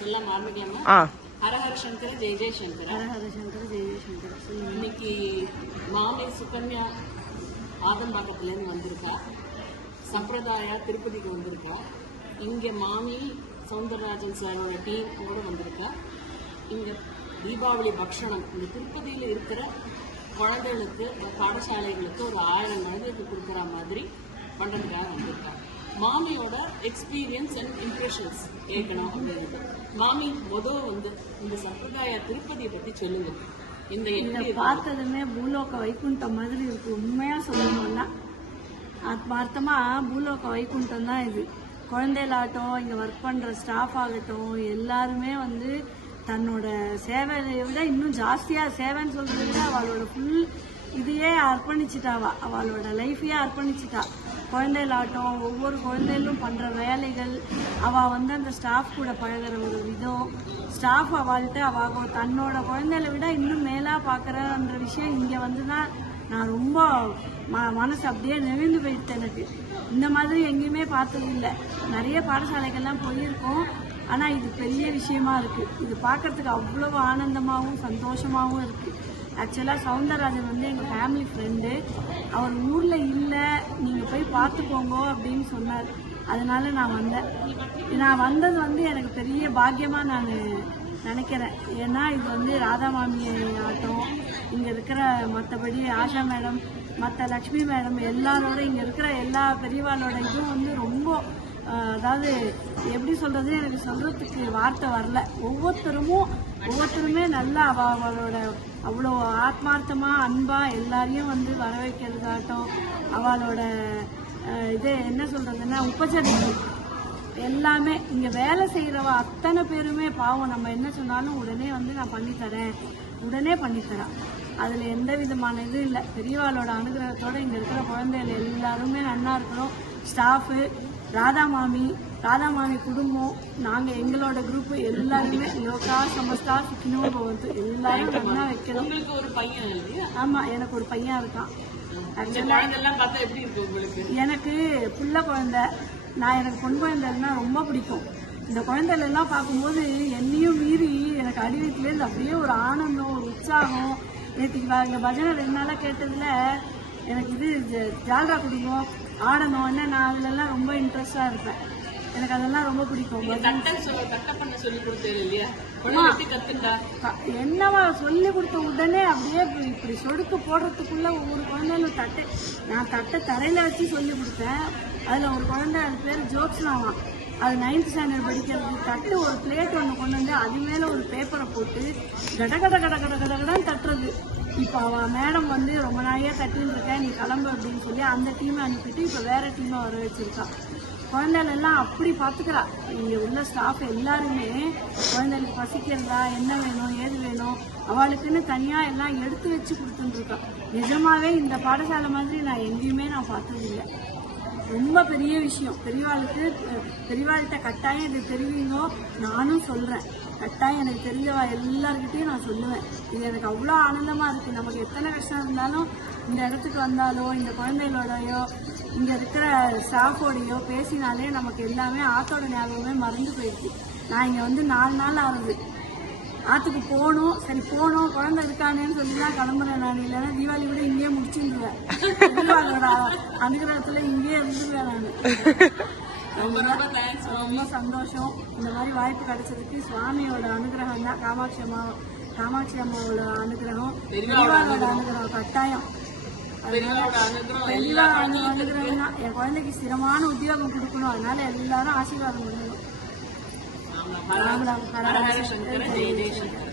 சொல்லலாம் ஆரம்பிக்கலாமா? ஹரஹர சங்கர ஜெய ஜெயசங்கர. ஹரஹர சங்கர ஜெய ஜெயசங்கர. இன்னைக்கு மாமி சுகன்யா ஆதம்பாக்கத்துலேருந்து வந்திருக்கா. சம்பிரதாயா திருப்பதிக்கு வந்திருக்கா. இங்கே மாமி சவுந்தரராஜன் சாரோட டீம் கூட வந்திருக்கா. இங்கே தீபாவளி பக்ஷணம் இந்த திருப்பதியில் இருக்கிற குழந்தைகளுக்கு பாடசாலைகளுக்கு ஒரு 1000 குழந்தைகளுக்கு கொடுக்குற மாதிரி பண்ணுறதுக்காக வந்திருக்கா. மாமியோட எக்ஸ்பீரியன்ஸ் அண்ட் இம்ப்ரெஷன்ஸ் கேட்கணும் அப்படின்றது. மாமி வந்து இந்த சம்பிரதாய திருப்பதியை பற்றி சொல்லுங்க. இந்த பார்த்ததுமே பூலோக வைகுண்டம் மாதிரி இருக்கு. உண்மையா சொல்லணும்னா ஆத்மார்த்தமா பூலோக வைகுண்டம் தான் இது. குழந்தைகளாகட்டும், இங்க ஒர்க் பண்ற ஸ்டாஃப் ஆகட்டும், எல்லாருமே தன்னோட சேவையை விட இன்னும் ஜாஸ்தியா சேவைன்னு சொல்றதை விட அவளோட ஃபுல் இதையே அர்ப்பணிச்சுட்டாவா, அவளோட லைஃபையே அர்ப்பணிச்சுட்டா. குழந்தைகளாகட்டும், ஒவ்வொரு குழந்தைகளும் பண்ற வேலைகள், அவள் அந்த ஸ்டாஃப் கூட பழகிற ஒரு விதம், ஸ்டாஃப் அவள்கிட்ட அவள் தன்னோட குழந்தைகளை விட இன்னும் மேலா பார்க்குறன்ற விஷயம் இங்கே தான் நான் ரொம்ப மனசு அப்படியே நெகிழ்ந்து போயிடுது. எனக்கு இந்த மாதிரி எங்கேயுமே பார்த்தது இல்லை. நிறைய பாடசாலைகள்லாம் போயிருக்கோம், ஆனால் இது பெரிய விஷயமா இருக்குது. இது பார்க்கறதுக்கு அவ்வளோ ஆனந்தமாகவும் சந்தோஷமாகவும் இருக்குது. ஆக்சுவலாக சவுந்தரராஜன் எங்கள் ஃபேமிலி ஃப்ரெண்டு. அவர் ஊரில் இல்லை, நீங்கள் போய் பார்த்துக்கோங்க அப்படின்னு சொன்னார். அதனால நான் வந்தேன். நான் வந்தது எனக்கு பெரிய பாக்கியமாக நான் நினைக்கிறேன். ஏன்னா இது ராதா மாமி ஆட்டம், இங்கே இருக்கிற மற்றபடி ஆஷா மேடம், மற்ற லக்ஷ்மி மேடம் எல்லாரோட இங்கே இருக்கிற எல்லா பெரியவாளோட இதுவும் ரொம்ப, அதாவது எப்படி சொல்கிறது, எனக்கு சொல்கிறதுக்கு வார்த்தை வரல. ஒவ்வொருத்தருமே நல்லா அவளோட அவ்வளோ ஆத்மார்த்தமாக அன்பாக எல்லாரையும் வர வைக்கிறதாகட்டும், அவளோட இது என்ன சொல்கிறதுன்னா உபச்சரிப்பு எல்லாமே. இங்கே வேலை செய்கிறவ அத்தனை பேருமே பாவம், நம்ம என்ன சொன்னாலும் உடனே நான் பண்ணித்தரேன், உடனே பண்ணித்தரேன். அதில் எந்த விதமான இது இல்லை. பெரியவாளோட அனுகிரகத்தோடு இங்கே இருக்கிற குழந்தைகள் எல்லாருமே நல்லா இருக்கிறோம். ஸ்டாஃபு, ராதா மாமி குடும்பம், நாங்கள் எங்களோட குரூப் எல்லாருமே யோகா சமஸ்தா சிக்கினோ போகுது எல்லாரும் நல்லா வைக்கிறோம். ஆமாம், எனக்கு ஒரு பையன் இருக்கான். எனக்கு புள்ள குழந்தை, எனக்கு பொன் குழந்தைன்னா ரொம்ப பிடிக்கும். இந்த குழந்தைகளெல்லாம் பார்க்கும்போது என்னையும் மீறி எனக்கு அடிவயத்துலேருந்து அப்படியே ஒரு ஆனந்தம், ஒரு உற்சாகம். நேற்றுக்கு இங்கே பஜனை 2 நாளாக கேட்டதில் எனக்கு இது ஜால்ரா குடிக்கும், ஆடணும், என்ன நான் அதிலெல்லாம் ரொம்ப இன்ட்ரெஸ்டாக இருப்பேன். எனக்கு அதெல்லாம் ரொம்ப பிடிக்கும். என்னவா சொல்லி கொடுத்த உடனே அப்படியே இப்படி சொடுக்கு போடுறதுக்குள்ள ஒவ்வொரு குழந்தைகளும் நான் தட்டை தரையில வச்சு சொல்லி கொடுத்தேன். அதில் ஒரு குழந்தை, அது பேர் ஜோக்ஸ்னாவா, அது 9th ஸ்டாண்டர்ட் படிக்கிறது. தட்டு ஒரு பிளேட் ஒன்று கொண்டு அது மேலே ஒரு பேப்பரை போட்டு கடகடன்னு தட்டுறது. இப்போ அவள் மேடம் ரொம்ப நாளையே தட்டின்னு இருக்கேன், நீ கிளம்பு அப்படின்னு சொல்லி அந்த டீமை அனுப்பிட்டு இப்போ வேற டீமை வர வச்சிருக்கா. குழந்தைகளெல்லாம் அப்படி பார்த்துக்கிறா. இங்கே உள்ள ஸ்டாஃப் எல்லாருமே குழந்தைகளுக்கு பசிக்கிறதா, என்ன வேணும் ஏது வேணும், அவளுக்குன்னு தனியாக எல்லாம் எடுத்து வச்சு கொடுத்துட்டுருக்கா. நிஜமாவே இந்த பாடசாலை மாதிரி நான் எங்கேயுமே பார்த்ததில்லை. ரொம்ப பெரிய விஷயம். பெரியவாள்கிட்ட கட்டாயம் இது தெரிவிங்கோ. நானும் சொல்கிறேன், கட்டாயம் எனக்கு தெரிஞ்சவா எல்லாருக்கிட்டையும் நான் சொல்லுவேன். இது எனக்கு அவ்வளோ ஆனந்தமாக இருக்குது. நமக்கு எத்தனை கஷ்டம் இருந்தாலும் இந்த இடத்துக்கு வந்தாலோ, இந்த குழந்தைகளோடையோ, இங்கே இருக்கிற ஸ்டாஃபோடையோ பேசினாலே நமக்கு எல்லாமே ஆத்தோட ஞாபகமே மறந்து போயிடுச்சு. நான் இங்கே 4 நாள் ஆகுது. ஆற்றுக்கு போகணும், சரி போகணும், குழந்தை இருக்கானேன்னு சொல்லி தான் கிளம்புறேன். நான் இல்லைன்னா தீபாவளி கூட இங்கேயே முடிச்சுருவேன். தீபாவளியோட அனுகிரகத்தில் இங்கேயே இருந்துருவேன் நான். ரொம்ப சந்தோஷம். இந்த மாதிரி வாய்ப்பு கிடைச்சதுக்கு சுவாமியோட அனுகிரகம் தான், காமாட்சி அம்மாவோட அனுகிரகம், பெரியவாளோட அனுகிரகம் கட்டாயம். பெரியவா அனுகிரகம் தான். என் குழந்தைக்கு ஸ்திரமான உத்தியோகம் கொடுக்கணும். அதனால எல்லாரும் ஆசீர்வாதம் பண்ணணும். ஹரஹர சங்கர ஜெய ஜெயசங்கர.